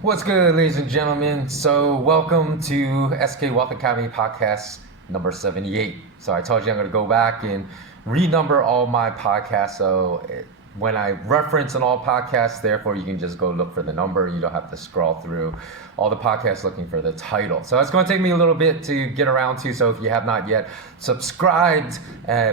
What's good, ladies and gentlemen? So, welcome to SK Wealth Academy podcast number 78. So, I told you I'm going to go back and renumber all my podcasts. When I reference in all podcasts, therefore, you can just go look for the number. You don't have to scroll through all the podcasts looking for the title. So, it's going to take me a little bit to get around to. So, if you have not yet subscribed,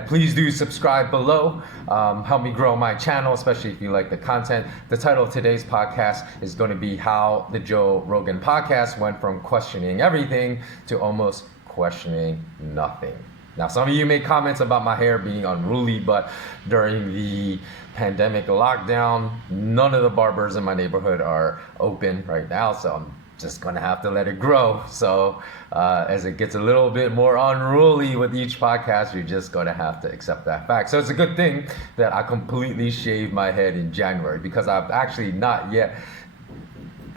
please do subscribe below. Help me grow my channel, especially if you like the content. The title of today's podcast is going to be How the Joe Rogan Podcast Went from Questioning Everything to Almost Questioning Nothing. Now, some of you made comments about my hair being unruly, but during the pandemic lockdown, none of the barbers in my neighborhood are open right now, so I'm just gonna have to let it grow. So as it gets a little bit more unruly with each podcast, you're just gonna have to accept that fact. So it's a good thing that I completely shaved my head in January, because I've actually not yet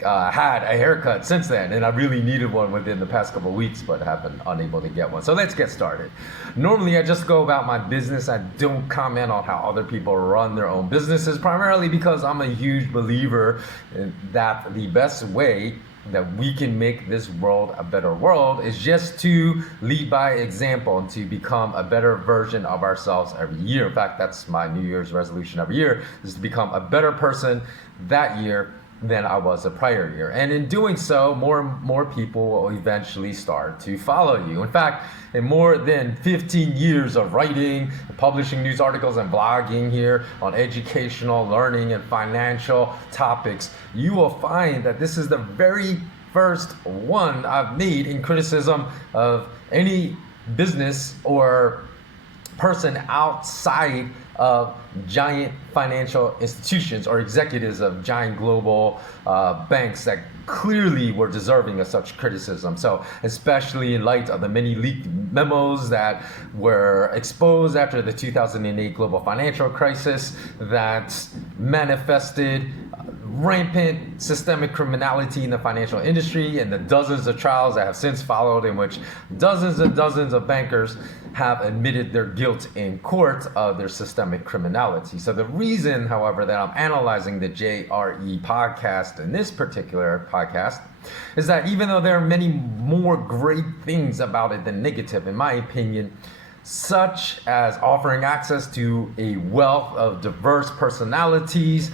had a haircut since then, and I really needed one within the past couple of weeks, but have been unable to get one. So let's get started. Normally, I just go about my business. I don't comment on how other people run their own businesses, primarily because I'm a huge believer that the best way that we can make this world a better world is just to lead by example and to become a better version of ourselves every year. In fact, that's my New Year's resolution every year, is to become a better person that year than I was the prior year. And in doing so, more and more people will eventually start to follow you. In fact, in more than 15 years of writing, publishing news articles, and blogging here on educational, learning, and financial topics, you will find that this is the very first one I've made in criticism of any business or person outside of giant financial institutions or executives of giant global banks that clearly were deserving of such criticism. So especially in light of the many leaked memos that were exposed after the 2008 global financial crisis that manifested rampant systemic criminality in the financial industry, and the dozens of trials that have since followed in which dozens and dozens of bankers have admitted their guilt in court of their systemic criminality. So the reason, however, that I'm analyzing the JRE podcast in this particular podcast is that even though there are many more great things about it than negative, in my opinion, such as offering access to a wealth of diverse personalities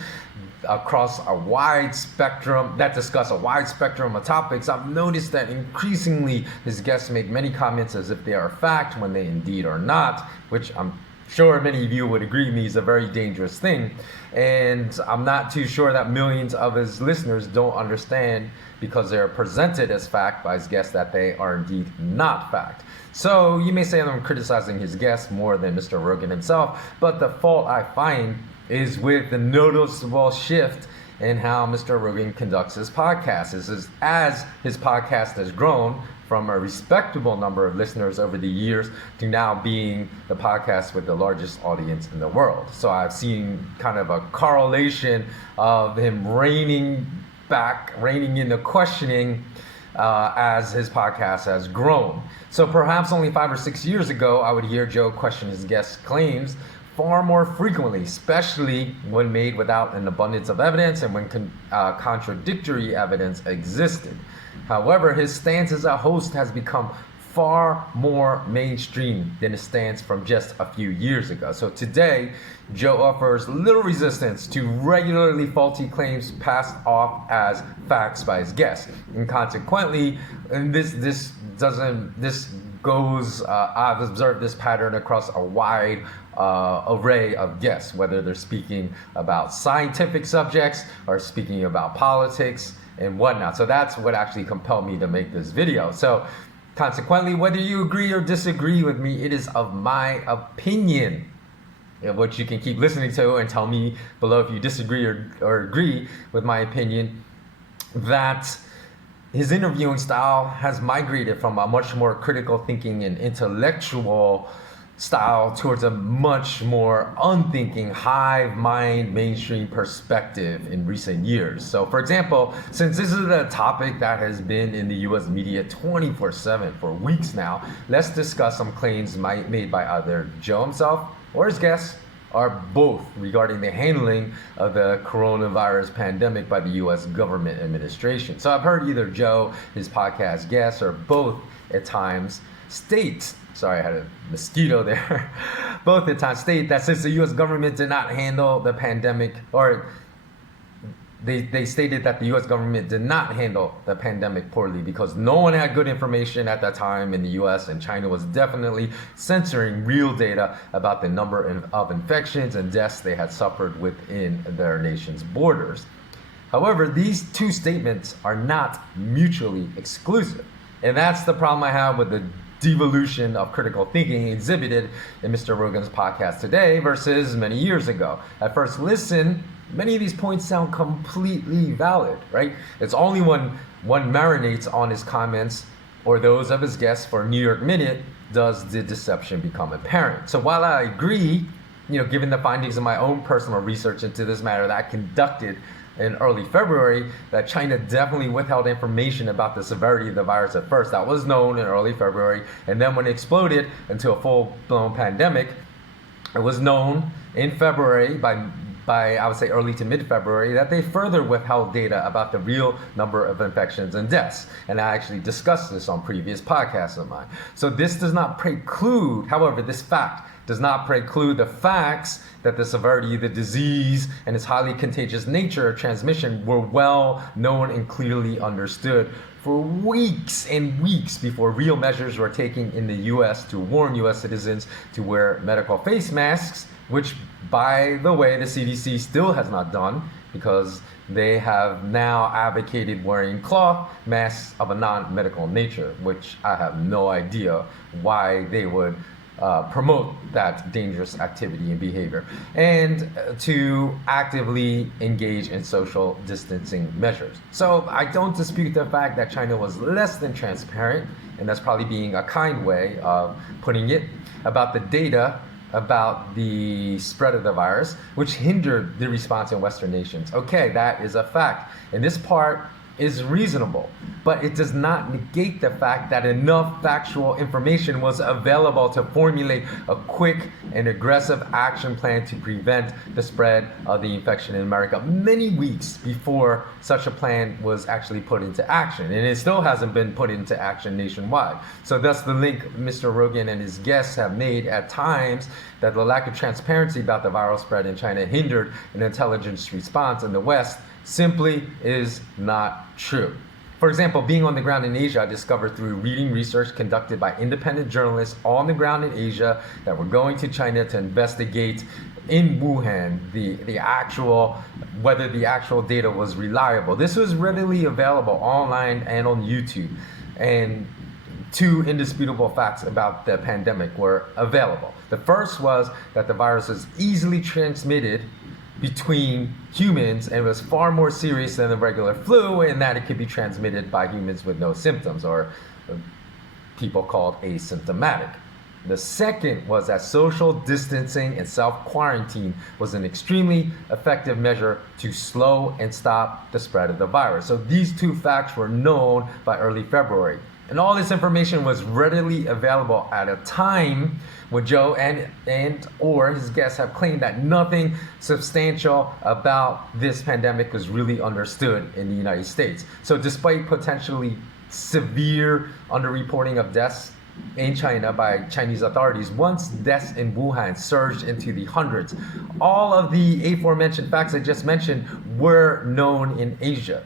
across a wide spectrum that discuss a wide spectrum of topics, I've noticed that increasingly his guests make many comments as if they are fact when they indeed are not, which I'm sure many of you would agree with me is a very dangerous thing. And I'm not too sure that millions of his listeners don't understand, because they're presented as fact by his guests, that they are indeed not fact. So you may say I'm criticizing his guests more than Mr. Rogan himself, but the fault I find is with the noticeable shift in how Mr. Rogan conducts his podcast. As his podcast has grown from a respectable number of listeners over the years to now being the podcast with the largest audience in the world. So I've seen kind of a correlation of him reining in the questioning as his podcast has grown. So perhaps only 5 or 6 years ago, I would hear Joe question his guests' claims far more frequently, especially when made without an abundance of evidence and when contradictory evidence existed. However, his stance as a host has become far more mainstream than his stance from just a few years ago. So today, Joe offers little resistance to regularly faulty claims passed off as facts by his guests. And consequently, I've observed this pattern across a wide array of guests, whether they're speaking about scientific subjects or speaking about politics and whatnot. So that's what actually compelled me to make this video. So consequently, whether you agree or disagree with me, it is of my opinion, which you can keep listening to and tell me below if you disagree or agree with my opinion, that his interviewing style has migrated from a much more critical thinking and intellectual style towards a much more unthinking, hive mind, mainstream perspective in recent years. So for example, since this is a topic that has been in the US media 24/7 for weeks now, let's discuss some claims made by either Joe himself or his guests are both regarding the handling of the coronavirus pandemic by the U.S. government administration. So I've heard either Joe, his podcast guest, or both at times state, sorry, I had a mosquito there, both at times state that since the U.S. government did not handle the pandemic, or they stated that the U.S. government did not handle the pandemic poorly because no one had good information at that time in the U.S. and China was definitely censoring real data about the number of infections and deaths they had suffered within their nation's borders. However, these two statements are not mutually exclusive. And that's the problem I have with the devolution of critical thinking exhibited in Mr. Rogan's podcast today versus many years ago. At first listen, many of these points sound completely valid, right? It's only when one marinates on his comments or those of his guests for New York Minute does the deception become apparent. So while I agree, given the findings of my own personal research into this matter that I conducted in early February, that China definitely withheld information about the severity of the virus at first. That was known in early February. And then when it exploded into a full-blown pandemic, it was known in February by I would say early to mid-February, that they further withheld data about the real number of infections and deaths. And I actually discussed this on previous podcasts of mine. So this does not preclude, however, this fact does not preclude the facts that the severity of the disease and its highly contagious nature of transmission were well known and clearly understood for weeks and weeks before real measures were taken in the U.S. to warn U.S. citizens to wear medical face masks, which, by the way, the CDC still has not done because they have now advocated wearing cloth masks of a non-medical nature, which I have no idea why they would promote that dangerous activity and behavior, and to actively engage in social distancing measures. So I don't dispute the fact that China was less than transparent, and that's probably being a kind way of putting it, about the data about the spread of the virus, which hindered the response in Western nations. Okay, that is a fact. And this part is reasonable, but it does not negate the fact that enough factual information was available to formulate a quick and aggressive action plan to prevent the spread of the infection in America many weeks before such a plan was actually put into action. And it still hasn't been put into action nationwide. So thus the link Mr. Rogan and his guests have made at times that the lack of transparency about the viral spread in China hindered an intelligence response in the West simply is not true. For example, being on the ground in Asia, I discovered through reading research conducted by independent journalists on the ground in Asia that were going to China to investigate in Wuhan whether the actual data was reliable. This was readily available online and on YouTube, and two indisputable facts about the pandemic were available. The first was that the virus was easily transmitted between humans and was far more serious than the regular flu, in that it could be transmitted by humans with no symptoms, or people called asymptomatic. The second was that social distancing and self-quarantine was an extremely effective measure to slow and stop the spread of the virus. So these two facts were known by early February. And all this information was readily available at a time when Joe and or his guests have claimed that nothing substantial about this pandemic was really understood in the United States. So despite potentially severe underreporting of deaths in China by Chinese authorities, once deaths in Wuhan surged into the hundreds, all of the aforementioned facts I just mentioned were known in Asia,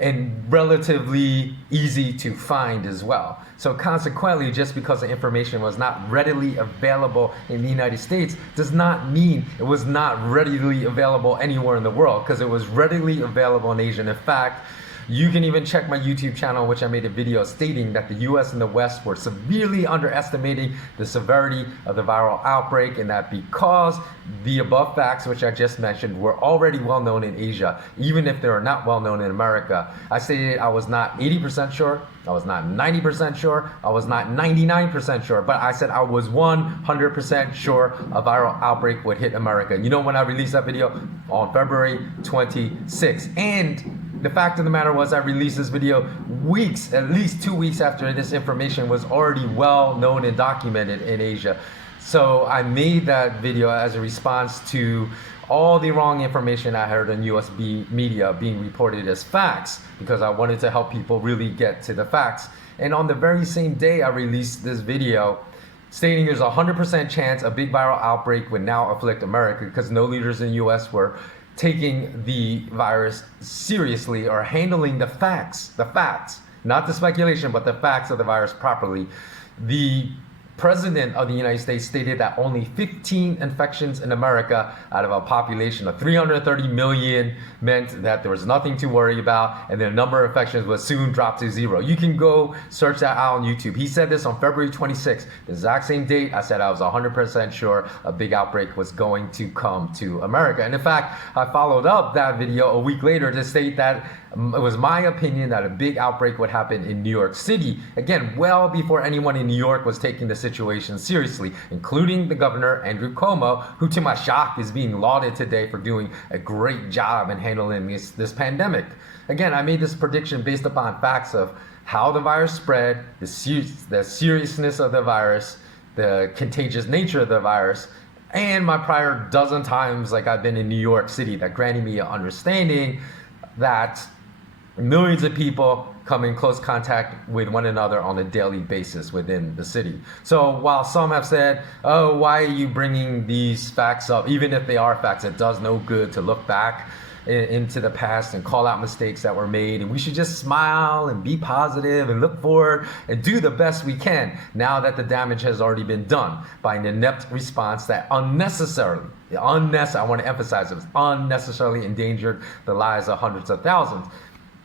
and relatively easy to find as well. So consequently, just because the information was not readily available in the United States does not mean it was not readily available anywhere in the world, because it was readily available in Asia. And in fact, you can even check my YouTube channel, which I made a video stating that the US and the West were severely underestimating the severity of the viral outbreak, and that because the above facts, which I just mentioned, were already well known in Asia, even if they were not well known in America. I stated I was not 80% sure, I was not 90% sure, I was not 99% sure, but I said I was 100% sure a viral outbreak would hit America. You know when I released that video? On February 26th. And the fact of the matter was I released this video at least 2 weeks after this information was already well known and documented in Asia. So I made that video as a response to all the wrong information I heard in USB media being reported as facts, because I wanted to help people really get to the facts. And on the very same day I released this video stating there's a 100% chance a big viral outbreak would now afflict America because no leaders in the US were taking the virus seriously or handling the facts, not the speculation, but the facts of the virus properly. The President of the United States stated that only 15 infections in America out of a population of 330 million meant that there was nothing to worry about, and the number of infections would soon drop to zero. You can go search that out on YouTube. He said this on February 26th, the exact same date I said I was 100% sure a big outbreak was going to come to America. And in fact, I followed up that video a week later to state that it was my opinion that a big outbreak would happen in New York City. Again, well before anyone in New York was taking the situation seriously, including the governor, Andrew Cuomo, who to my shock is being lauded today for doing a great job in handling this pandemic. Again, I made this prediction based upon facts of how the virus spread, the seriousness of the virus, the contagious nature of the virus, and my prior dozen times like I've been in New York City that granted me an understanding that millions of people come in close contact with one another on a daily basis within the city. So while some have said, oh, why are you bringing these facts up? Even if they are facts, it does no good to look back into the past and call out mistakes that were made, and we should just smile and be positive and look forward and do the best we can now that the damage has already been done by an inept response that I want to emphasize, it was unnecessarily endangered the lives of hundreds of thousands.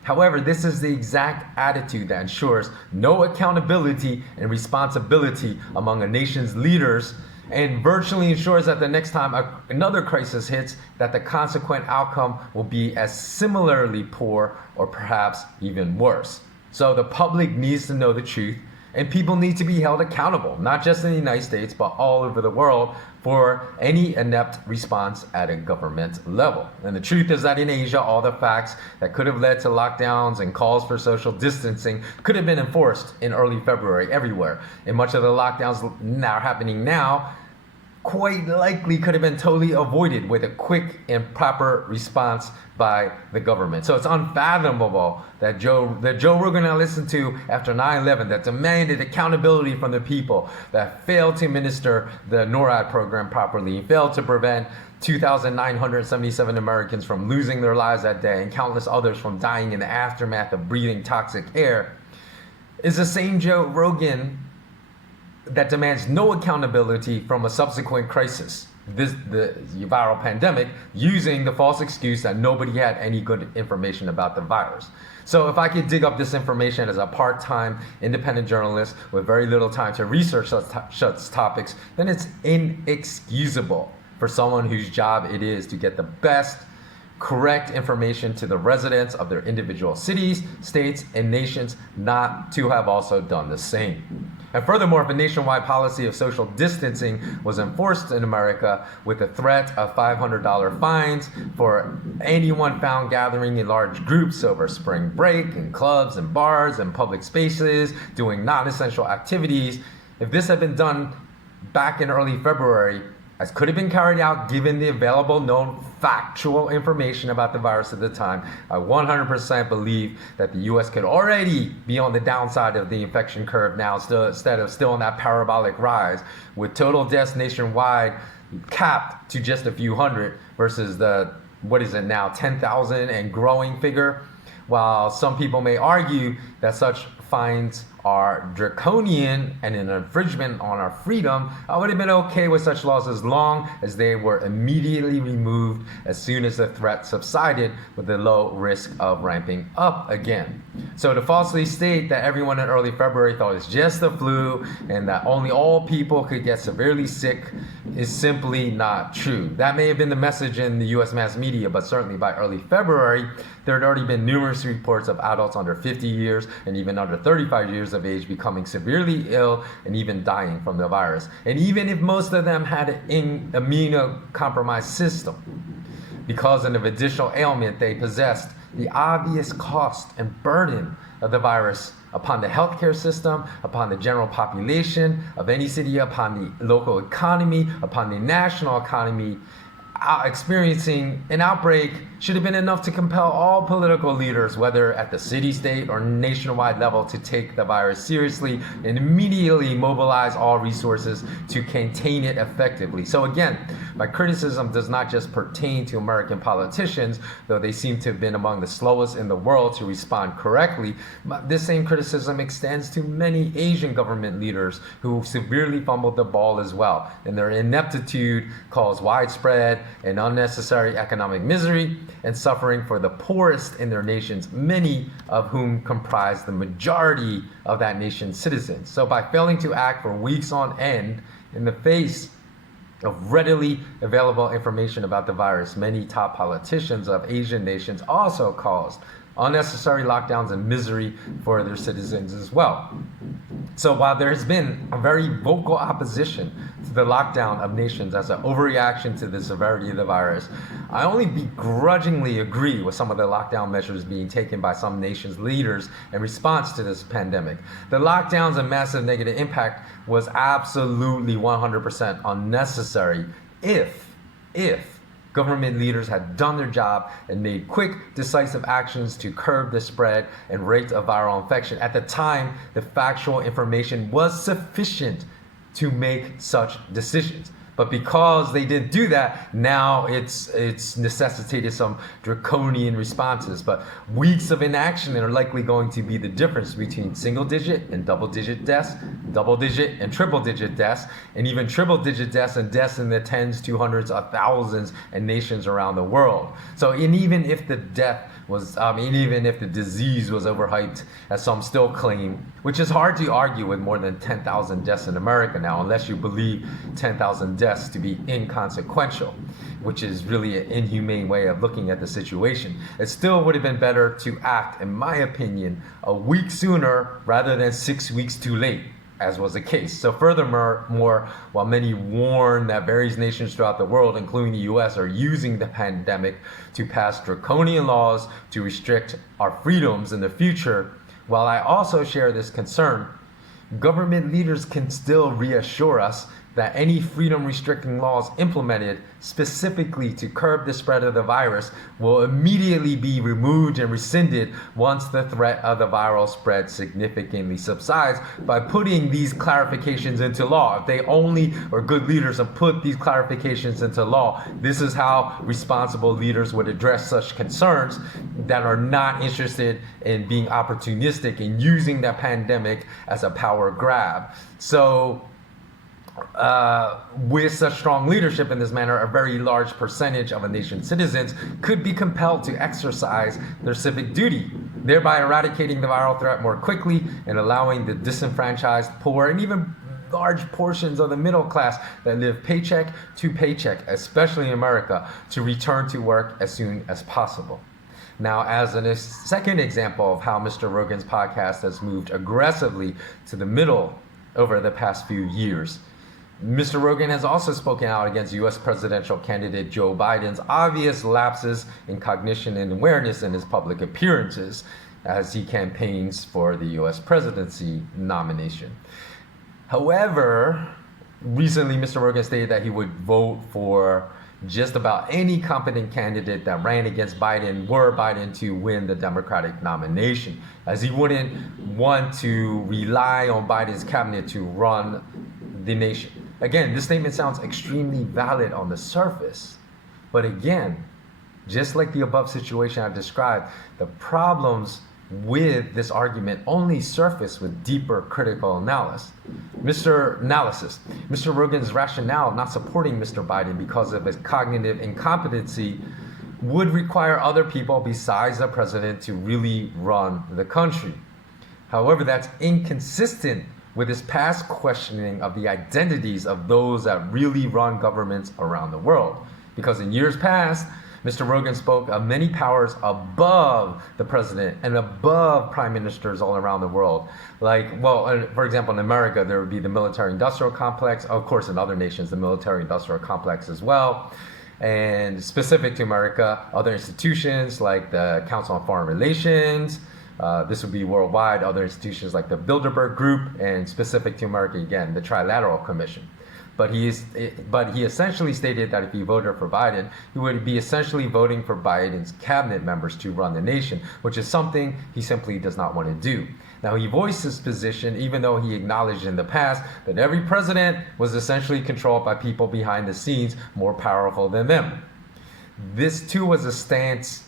However, this is the exact attitude that ensures no accountability and responsibility among a nation's leaders, and virtually ensures that the next time another crisis hits, that the consequent outcome will be as similarly poor or perhaps even worse. So the public needs to know the truth, and people need to be held accountable, not just in the United States, but all over the world for any inept response at a government level. And the truth is that in Asia, all the facts that could have led to lockdowns and calls for social distancing could have been enforced in early February everywhere. And much of the lockdowns now happening now quite likely could have been totally avoided with a quick and proper response by the government. So it's unfathomable that Joe Rogan I listened to after 9/11 that demanded accountability from the people, that failed to administer the NORAD program properly, failed to prevent 2,977 Americans from losing their lives that day and countless others from dying in the aftermath of breathing toxic air, is the same Joe Rogan that demands no accountability from a subsequent crisis, the viral pandemic, using the false excuse that nobody had any good information about the virus. So if I could dig up this information as a part-time independent journalist with very little time to research such topics, then it's inexcusable for someone whose job it is to get the best correct information to the residents of their individual cities, states, and nations not to have also done the same. And furthermore, if a nationwide policy of social distancing was enforced in America with the threat of $500 fines for anyone found gathering in large groups over spring break in clubs and bars and public spaces, doing non-essential activities, if this had been done back in early February, as could have been carried out given the available known factual information about the virus at the time, I 100% believe that the US could already be on the downside of the infection curve now, instead of still on that parabolic rise, with total deaths nationwide capped to just a few hundred versus the, 10,000 and growing figure. While some people may argue that such fines are draconian and an infringement on our freedom, I would have been okay with such laws as long as they were immediately removed as soon as the threat subsided, with the low risk of ramping up again. So to falsely state that everyone in early February thought it's just the flu and that only all people could get severely sick is simply not true. That may have been the message in the US mass media, but certainly by early February, there had already been numerous reports of adults under 50 years and even under 35 years of age becoming severely ill and even dying from the virus. And even if most of them had an immunocompromised system, Because of an additional ailment, they possessed the obvious cost and burden of the virus upon the healthcare system, upon the general population of any city, upon the local economy, upon the national economy. Experiencing an outbreak should have been enough to compel all political leaders, whether at the city, state, or nationwide level, to take the virus seriously and immediately mobilize all resources to contain it effectively. So again, my criticism does not just pertain to American politicians, though they seem to have been among the slowest in the world to respond correctly. But this same criticism extends to many Asian government leaders who severely fumbled the ball as well, and their ineptitude caused widespread and unnecessary economic misery and suffering for the poorest in their nations, many of whom comprise the majority of that nation's citizens. So by failing to act for weeks on end in the face of readily available information about the virus, many top politicians of Asian nations also caused unnecessary lockdowns and misery for their citizens as well. So while there has been a very vocal opposition to the lockdown of nations as an overreaction to the severity of the virus, I only begrudgingly agree with some of the lockdown measures being taken by some nations' leaders in response to this pandemic. The lockdowns and massive negative impact was absolutely 100% unnecessary if government leaders had done their job and made quick, decisive actions to curb the spread and rate of viral infection. At the time, the factual information was sufficient to make such decisions. But because they didn't do that, now it's necessitated some draconian responses. But weeks of inaction are likely going to be the difference between single-digit and double-digit deaths, double-digit and triple-digit deaths, and even triple-digit deaths and deaths in the tens to hundreds of thousands in nations around the world. So, and even if the disease was overhyped, as some still claim, which is hard to argue with more than 10,000 deaths in America now, unless you believe 10,000 deaths to be inconsequential, which is really an inhumane way of looking at the situation. It still would have been better to act, in my opinion, a week sooner rather than 6 weeks too late, as was the case. So furthermore, while many warn that various nations throughout the world, including the US, are using the pandemic to pass draconian laws to restrict our freedoms in the future, while I also share this concern, government leaders can still reassure us that any freedom-restricting laws implemented specifically to curb the spread of the virus will immediately be removed and rescinded once the threat of the viral spread significantly subsides by putting these clarifications into law. If they only are good leaders and put these clarifications into law, this is how responsible leaders would address such concerns that are not interested in being opportunistic and using the pandemic as a power grab. So, with such strong leadership in this manner, a very large percentage of a nation's citizens could be compelled to exercise their civic duty, thereby eradicating the viral threat more quickly and allowing the disenfranchised, poor, and even large portions of the middle class that live paycheck to paycheck, especially in America, to return to work as soon as possible. Now, as a second example of how Mr. Rogan's podcast has moved aggressively to the middle over the past few years, Mr. Rogan has also spoken out against U.S. presidential candidate Joe Biden's obvious lapses in cognition and awareness in his public appearances as he campaigns for the U.S. presidency nomination. However, recently Mr. Rogan stated that he would vote for just about any competent candidate that ran against Biden were Biden to win the Democratic nomination, as he wouldn't want to rely on Biden's cabinet to run the nation. Again, this statement sounds extremely valid on the surface, but again, just like the above situation I've described, the problems with this argument only surface with deeper critical analysis. Mr. Rogan's rationale of not supporting Mr. Biden because of his cognitive incompetency would require other people besides the president to really run the country. However, that's inconsistent with his past questioning of the identities of those that really run governments around the world. Because in years past, Mr. Rogan spoke of many powers above the president and above prime ministers all around the world. Like, well, for example, in America, there would be the military-industrial complex. Of course, in other nations, the military-industrial complex as well. and specific to America, other institutions like the Council on Foreign Relations. This would be worldwide, other institutions like the Bilderberg Group, and specific to America, again, the Trilateral Commission. But he essentially stated that if he voted for Biden, he would be essentially voting for Biden's cabinet members to run the nation, which is something he simply does not want to do. Now, he voiced his position, even though he acknowledged in the past that every president was essentially controlled by people behind the scenes more powerful than them. This too was a stance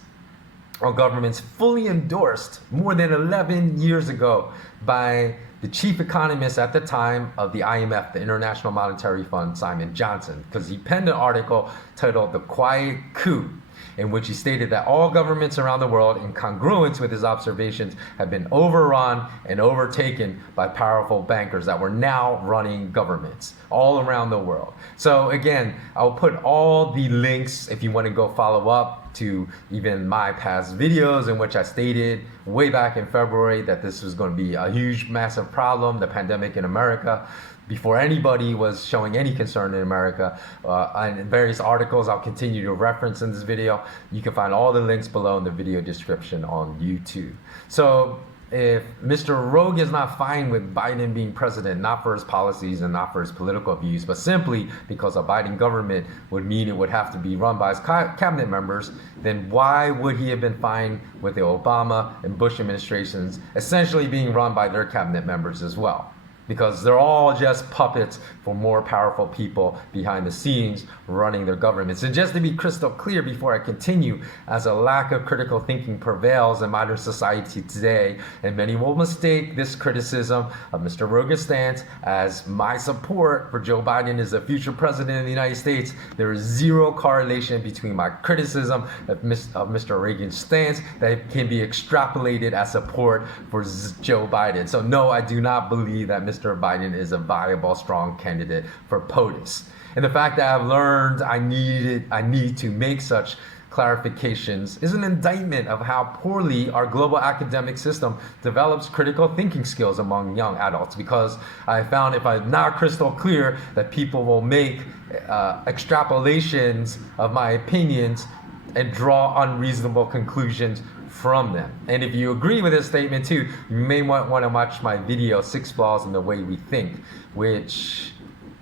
on governments fully endorsed more than 11 years ago by the chief economist at the time of the IMF, the International Monetary Fund, Simon Johnson, because he penned an article titled "The Quiet Coup," in which he stated that all governments around the world, in congruence with his observations, have been overrun and overtaken by powerful bankers that were now running governments all around the world. So again, I'll put all the links if you want to go follow up to even my past videos in which I stated way back in February that this was going to be a huge, massive problem, the pandemic in America, before anybody was showing any concern in America. And various articles I'll continue to reference in this video. You can find all the links below in the video description on YouTube. So if Mr. Rogan is not fine with Biden being president, not for his policies and not for his political views, but simply because a Biden government would mean it would have to be run by his cabinet members, then why would he have been fine with the Obama and Bush administrations essentially being run by their cabinet members as well? Because they're all just puppets for more powerful people behind the scenes running their governments. And just to be crystal clear before I continue, as a lack of critical thinking prevails in modern society today, and many will mistake this criticism of Mr. Rogan's stance as my support for Joe Biden as the future president of the United States, there is zero correlation between my criticism of Mr. Reagan's stance that can be extrapolated as support for Joe Biden. So no, I do not believe that Mr. Biden is a viable, strong candidate for POTUS. And the fact that I've learned I need to make such clarifications is an indictment of how poorly our global academic system develops critical thinking skills among young adults, because I found if I'm not crystal clear that people will make extrapolations of my opinions and draw unreasonable conclusions from them. And if you agree with this statement too, you may want to watch my video, 6 Flaws in the Way We Think, which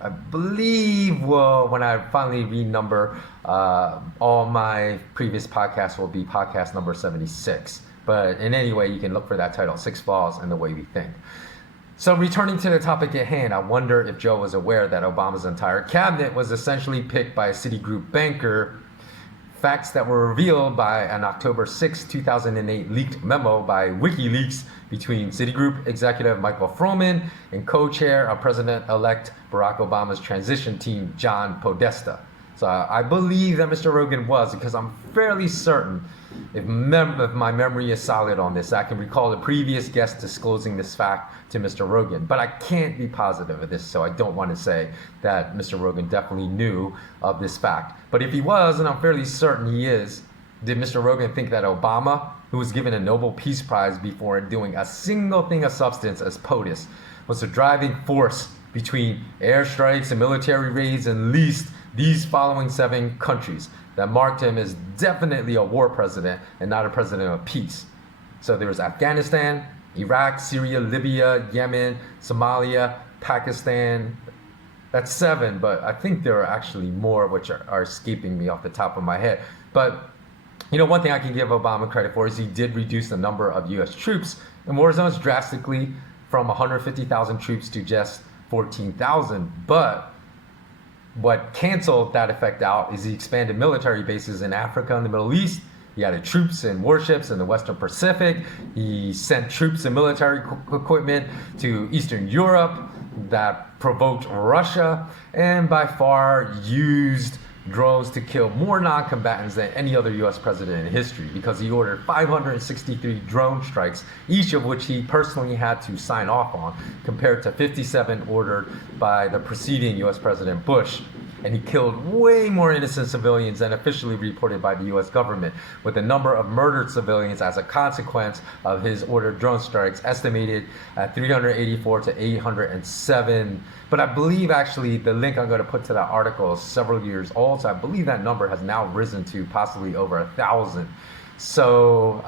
I believe will, when I finally renumber all my previous podcasts, will be podcast number 76. But in any way, you can look for that title, 6 Flaws in the Way We Think. So returning to the topic at hand, I wonder if Joe was aware that Obama's entire cabinet was essentially picked by a Citigroup banker. Facts that were revealed by an October 6, 2008 leaked memo by WikiLeaks between Citigroup executive Michael Froman and co-chair of President-elect Barack Obama's transition team, John Podesta. So I believe that Mr. Rogan was, because I'm fairly certain, if my memory is solid on this, I can recall the previous guest disclosing this fact to Mr. Rogan. But I can't be positive of this, so I don't want to say that Mr. Rogan definitely knew of this fact. But if he was, and I'm fairly certain he is, did Mr. Rogan think that Obama, who was given a Nobel Peace Prize before doing a single thing of substance as POTUS, was the driving force between airstrikes and military raids and least these following 7 countries that marked him as definitely a war president and not a president of peace? So there was Afghanistan, Iraq, Syria, Libya, Yemen, Somalia, Pakistan. That's 7, but I think there are actually more which are escaping me off the top of my head. But you know, one thing I can give Obama credit for is he did reduce the number of U.S. troops in war zones drastically from 150,000 troops to just 14,000. But what canceled that effect out is he expanded military bases in Africa and the Middle East. He added troops and warships in the Western Pacific. He sent troops and military equipment to Eastern Europe that provoked Russia, and by far used drones to kill more non-combatants than any other U.S. president in history, because he ordered 563 drone strikes, each of which he personally had to sign off on, compared to 57 ordered by the preceding U.S. President Bush. and he killed way more innocent civilians than officially reported by the US government, with the number of murdered civilians as a consequence of his ordered drone strikes estimated at 384 to 807. But I believe actually the link I'm going to put to that article is several years old, so I believe that number has now risen to possibly over 1,000. So,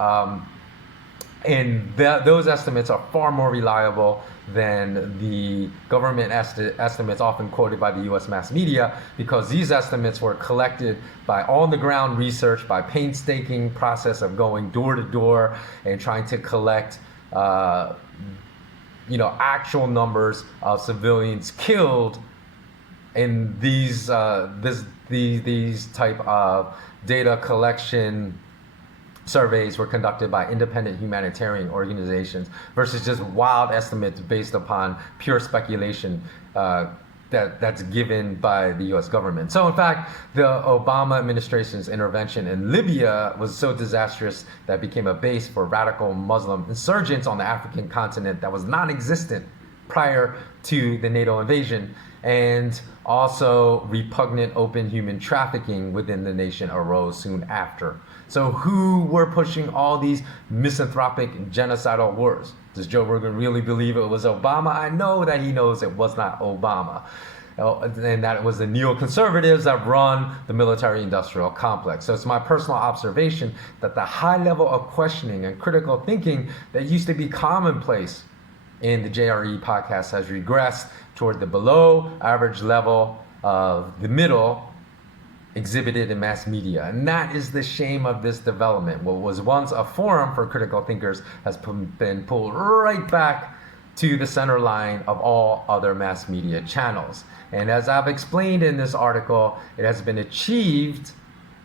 and those estimates are far more reliable than the government estimates often quoted by the US mass media, because these estimates were collected by on-the-ground research, by painstaking process of going door to door and trying to collect actual numbers of civilians killed. And these type of data collection surveys were conducted by independent humanitarian organizations versus just wild estimates based upon pure speculation that's given by the US government. So in fact, the Obama administration's intervention in Libya was so disastrous that it became a base for radical Muslim insurgents on the African continent that was non-existent prior to the NATO invasion, and also repugnant open human trafficking within the nation arose soon after. So who were pushing all these misanthropic genocidal wars? Does Joe Rogan really believe it was Obama? I know that he knows it was not Obama, and that it was the neoconservatives that run the military-industrial complex. So it's my personal observation that the high level of questioning and critical thinking that used to be commonplace in the JRE podcast has regressed toward the below average level of the middle exhibited in mass media. And that is the shame of this development. What was once a forum for critical thinkers has been pulled right back to the center line of all other mass media channels. And as I've explained in this article, it has been achieved,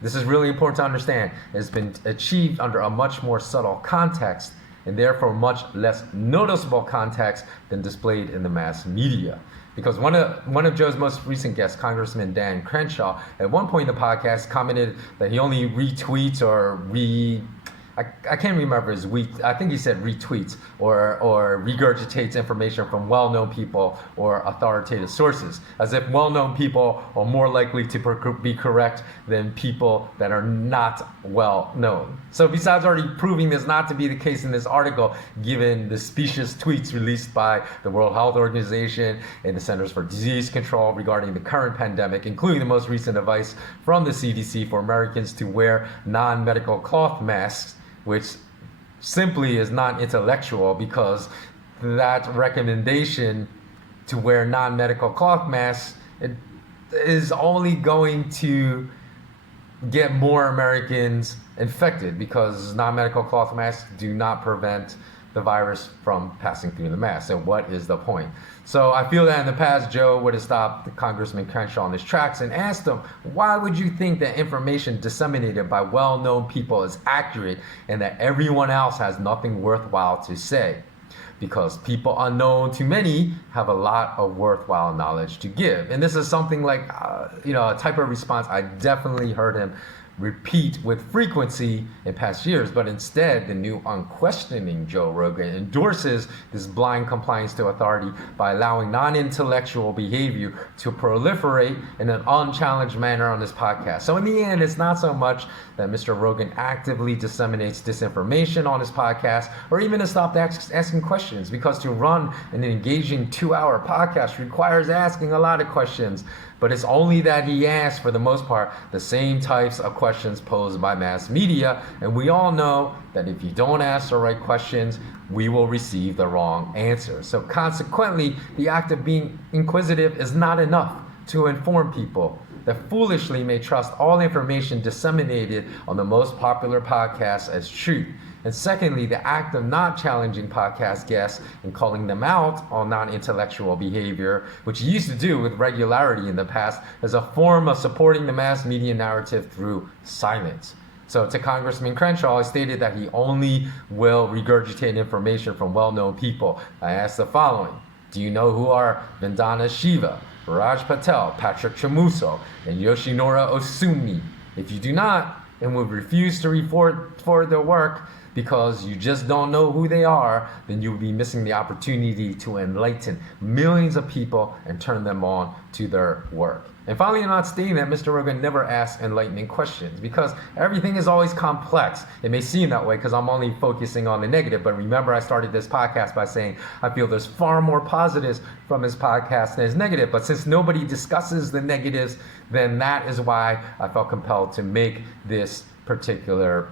this is really important to understand, it's been achieved under a much more subtle context, and therefore much less noticeable context than displayed in the mass media. Because one of Joe's most recent guests, Congressman Dan Crenshaw, at one point in the podcast commented that he only retweets or I can't remember his I think he said retweets or regurgitates information from well-known people or authoritative sources, as if well-known people are more likely to be correct than people that are not well-known. So besides already proving this not to be the case in this article, given the specious tweets released by the World Health Organization and the Centers for Disease Control regarding the current pandemic, including the most recent advice from the CDC for Americans to wear non-medical cloth masks, which simply is non-intellectual, because that recommendation to wear non-medical cloth masks is only going to get more Americans infected, because non-medical cloth masks do not prevent the virus from passing through the mask. So what is the point? So I feel that in the past, Joe would have stopped Congressman Crenshaw in his tracks and asked him, why would you think that information disseminated by well-known people is accurate and that everyone else has nothing worthwhile to say? Because people unknown to many have a lot of worthwhile knowledge to give. And this is something like, a type of response I definitely heard him repeat with frequency in past years, but instead the new unquestioning Joe Rogan endorses this blind compliance to authority by allowing non-intellectual behavior to proliferate in an unchallenged manner on this podcast. So in the end, it's not so much that Mr. Rogan actively disseminates disinformation on his podcast, or even to stop asking questions, because to run an engaging 2-hour podcast requires asking a lot of questions. But it's only that he asks, for the most part, the same types of questions posed by mass media. And we all know that if you don't ask the right questions, we will receive the wrong answers. So consequently, the act of being inquisitive is not enough to inform people that foolishly may trust all information disseminated on the most popular podcasts as true. And secondly, the act of not challenging podcast guests and calling them out on non-intellectual behavior, which he used to do with regularity in the past, is a form of supporting the mass media narrative through silence. So to Congressman Crenshaw, he stated that he only will regurgitate information from well-known people. I asked the following: do you know who are Vandana Shiva, Raj Patel, Patrick Chamuso, and Yoshinori Osumi? If you do not, and would refuse to report for their work because you just don't know who they are, then you will be missing the opportunity to enlighten millions of people and turn them on to their work. And finally, I'm not stating that Mr. Rogan never asks enlightening questions, because everything is always complex. It may seem that way because I'm only focusing on the negative, but remember I started this podcast by saying I feel there's far more positives from his podcast than his negative. But since nobody discusses the negatives, then that is why I felt compelled to make this particular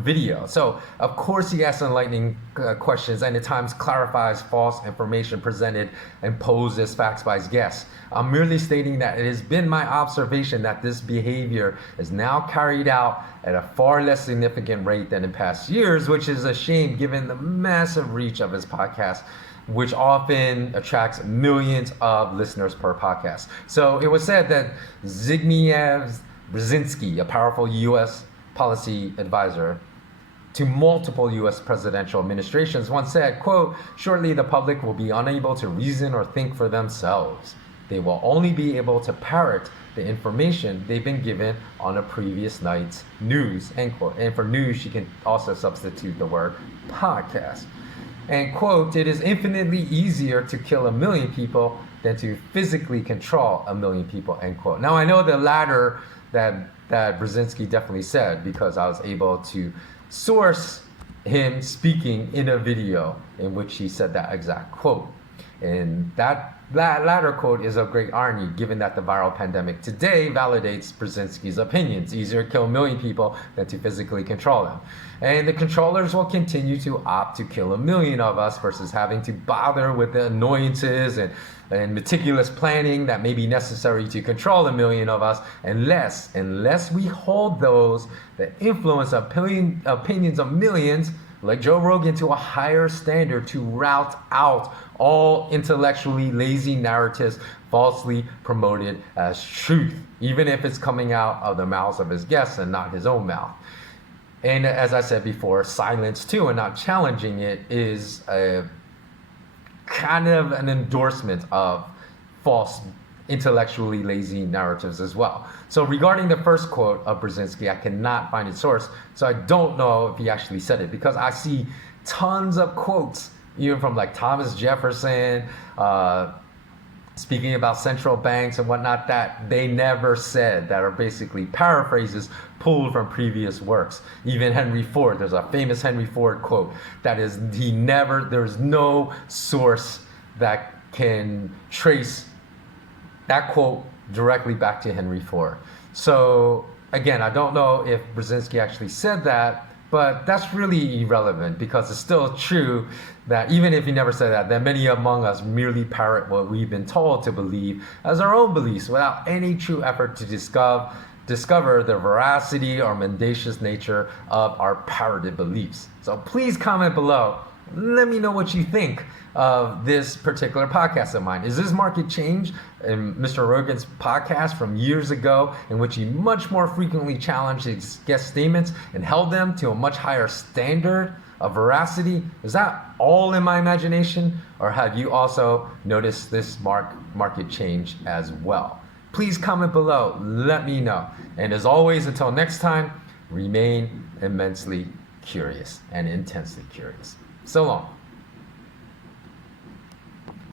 video. So of course he asks enlightening questions and at times clarifies false information presented and posed as facts by his guests. I'm merely stating that it has been my observation that this behavior is now carried out at a far less significant rate than in past years, which is a shame given the massive reach of his podcast, which often attracts millions of listeners per podcast. So it was said that Zbigniew Brzezinski, a powerful U.S. policy advisor to multiple U.S. presidential administrations, once said, quote, "Shortly the public will be unable to reason or think for themselves. They will only be able to parrot the information they've been given on a previous night's news," end quote. And for news, you can also substitute the word podcast. And quote, "It is infinitely easier to kill 1 million people than to physically control 1 million people," end quote. Now I know the latter that Brzezinski definitely said because I was able to source him speaking in a video in which he said that exact quote. And that latter quote is of great irony given that the viral pandemic today validates Brzezinski's opinions. Easier to kill 1 million people than to physically control them. And the controllers will continue to opt to kill 1 million of us versus having to bother with the annoyances and meticulous planning that may be necessary to control 1 million of us unless we hold those that influence opinions of millions like Joe Rogan to a higher standard to rout out all intellectually lazy narratives falsely promoted as truth, even if it's coming out of the mouths of his guests and not his own mouth. And as I said before, silence too and not challenging it is a kind of an endorsement of false intellectually lazy narratives as well. So regarding the first quote of Brzezinski, I cannot find its source, so I don't know if he actually said it, because I see tons of quotes, even from like Thomas Jefferson, speaking about central banks and whatnot, that they never said, that are basically paraphrases pulled from previous works. Even Henry Ford, there's a famous Henry Ford quote that is, there's no source that can trace that quote directly back to Henry Ford. So again, I don't know if Brzezinski actually said that, but that's really irrelevant because it's still true that even if he never said that many among us merely parrot what we've been told to believe as our own beliefs without any true effort to discover the veracity or mendacious nature of our parroted beliefs. So please comment below. Let me know what you think of this particular podcast of mine. Is this market change in Mr. Rogan's podcast from years ago, in which he much more frequently challenged his guest statements and held them to a much higher standard of veracity? Is that all in my imagination, or have you also noticed this market change as well? Please comment below, let me know. And as always, until next time, remain immensely curious and intensely curious. So long.